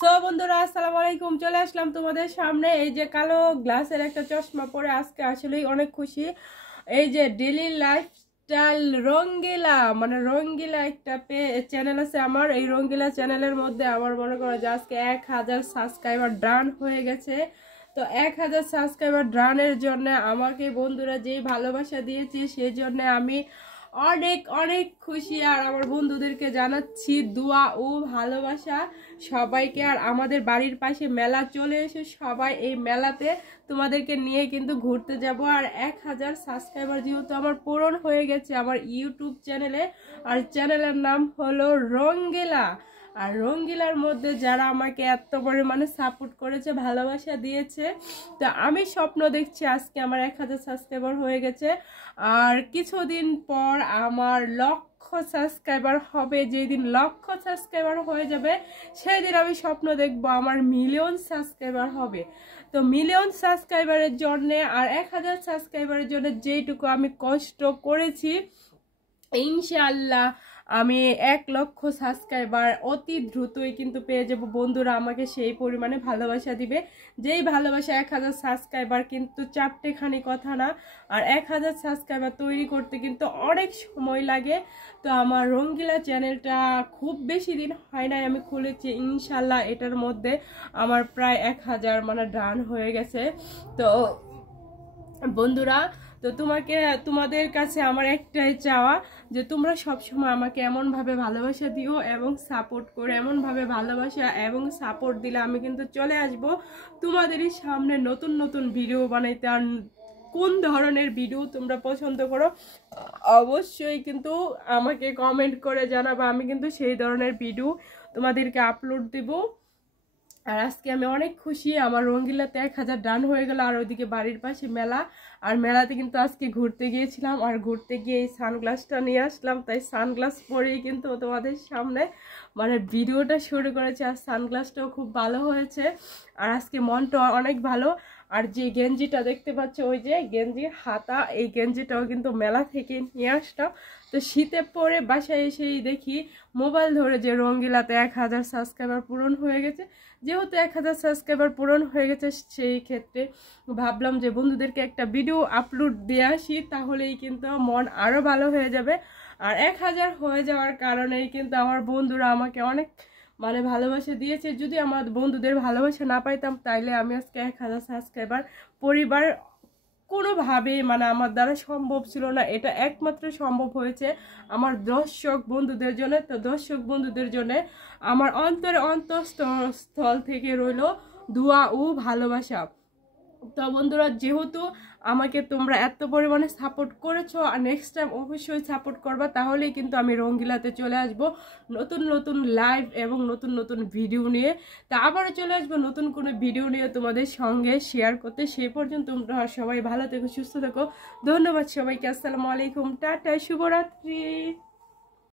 So বন্ধুরা আসসালামু আলাইকুম, চলে আসলাম তোমাদের সামনে। এই যে কালো গ্লাসের একটা চশমা পরে আজকে আসলেই অনেক খুশি। এই যে ডেইলি লাইফস্টাইল রঙ্গিলা, মানে রঙ্গিলা একটা চ্যানেল আছে আমার। এই রঙ্গিলা চ্যানেলের মধ্যে আমার মনে করো যে আজকে 1000 সাবস্ক্রাইবার ডান হয়ে গেছে। তো 1000 সাবস্ক্রাইবার ডানের জন্য আমাকে বন্ধুরা যেই ভালোবাসা দিয়েছে সেই জন্য আমি অনেক অনেক খুশি। আর আমার বন্ধুদেরকে জানাচ্ছি দোয়া ও ভালোবাসা সবাইকে। আর আমাদের বাড়ির পাশে মেলা চলে এসে সবাই এই মেলাতে তোমাদেরকে নিয়ে কিন্তু ঘুরতে যাব। আর 1000 সাবস্ক্রাইবার যেহেতু আমার পূরণ হয়ে গেছে আমার ইউটিউব চ্যানেলে, আর চ্যানেলের নাম হলো রঙ্গিলা। আর রঙ্গিলার মধ্যে যারা আমাকে এত পরিমাণে সাপোর্ট করেছে, ভালোবাসা দিয়েছে, তো আমি স্বপ্ন দেখছি আজকে আমার 1000 সাবস্ক্রাইবার হয়ে গেছে। আর কিছুদিন পর আমার লক্ষ সাবস্ক্রাইবার হবে। যেদিন লক্ষ সাবস্ক্রাইবার হয়ে যাবে সেই দিন আমি স্বপ্ন দেখবো আমার মিলিয়ন সাবস্ক্রাইবার হবে। তো মিলিয়ন সাবস্ক্রাইবারের জন্য আর 1000 সাবস্ক্রাইবারের জন্য যেইটুকু আমি কষ্ট করেছি, ইনশাআল্লাহ আমি 1 লক্ষ সাবস্ক্রাইবার অতি দ্রুতই কিন্তু পেয়ে যাব। বন্ধুরা আমাকে সেই পরিমাণে ভালোবাসা দিবে, যেই ভালোবাসা 1000 সাবস্ক্রাইবার কিন্তু চারটেখানি কথা না। আর 1000 সাবস্ক্রাইবার তৈরি করতে কিন্তু অনেক সময় লাগে। তো আমার রঙ্গিলা চ্যানেলটা খুব বেশি দিন হয় নাই আমি খুলেছি, ইনশাল্লাহ এটার মধ্যে আমার প্রায় 1000 মানে ডান হয়ে গেছে। তো বন্ধুরা, তো তোমাদের কাছে আমার একটাই চাওয়া যে তোমরা সবসময় আমাকে এমনভাবে ভালোবাসা দিও এবং সাপোর্ট করে, এমনভাবে ভালোবাসা এবং সাপোর্ট দিলে আমি কিন্তু চলে আসব তোমাদেরই সামনে নতুন নতুন ভিডিও বানাইতে। আর কোন ধরনের ভিডিও তোমরা পছন্দ করো অবশ্যই কিন্তু আমাকে কমেন্ট করে জানাবা, আমি কিন্তু সেই ধরনের ভিডিও তোমাদেরকে আপলোড দেবো। আর আজকে আমি অনেক খুশি, আমার রঙ্গিলাতে 1000 ডান হয়ে গেল। আর ওইদিকে বাড়ির পাশে মেলা, আর মেলাতে কিন্তু আজকে ঘুরতে গিয়েছিলাম। আর ঘুরতে গিয়ে এই সানগ্লাসটা নিয়ে আসলাম, তাই সানগ্লাস পরেই কিন্তু তোমাদের সামনে মানে ভিডিওটা শুরু করেছে। আর সানগ্লাসটাও খুব ভালো হয়েছে। আর আজকে মনটা অনেক ভালো। আর যে গেঞ্জিটা দেখতে পাচ্ছ, ওই যে গেঞ্জির হাতা, এই গেঞ্জিটাও কিন্তু মেলা থেকে নিয়ে আসলাম। তো শীতে পরে বাসায় এসেই দেখি মোবাইল ধরে যে রঙ্গিলাতে 1000 সাবস্ক্রাইবার পূরণ হয়ে গেছে। যেহেতু 1000 সাবস্ক্রাইবার পূরণ হয়ে গেছে সেই ক্ষেত্রে ভাবলাম যে বন্ধুদেরকে একটা ভিডিও আপলোড দিয়ে আসি, তাহলেই কিন্তু মন আরও ভালো হয়ে যাবে। আর 1000 হয়ে যাওয়ার কারণেই কিন্তু আমার বন্ধুরা আমাকে অনেক মানে ভালোবাসা দিয়েছে। যদি আমার বন্ধুদের ভালোবাসা না পাইতাম তাইলে আমি আজকে 1000 সাবস্ক্রাইবার পরিবার কোনোভাবেই মানে আমার দ্বারা সম্ভব ছিল না। এটা একমাত্র সম্ভব হয়েছে আমার দর্শক বন্ধুদের জন্য। তো দর্শক বন্ধুদের জন্য আমার অন্তঃস্থল থেকে রইল দোয়া ও ভালোবাসা। তো বন্ধুরা, যেহেতু আমাকে তোমরা এত পরিমাণে সাপোর্ট করেছো, আর নেক্সট টাইম অবশ্যই সাপোর্ট করবা, তাহলেই কিন্তু আমি রঙ্গিলাতে চলে আসব নতুন নতুন লাইভ এবং নতুন নতুন ভিডিও নিয়ে। তা আবারও চলে আসবো নতুন কোনো ভিডিও নিয়ে তোমাদের সঙ্গে শেয়ার করতে। সে পর্যন্ত তোমরা সবাই ভালো থেকো, সুস্থ থেকো। ধন্যবাদ সবাইকে। আসসালামু আলাইকুম, টাটা, শুভরাত্রি।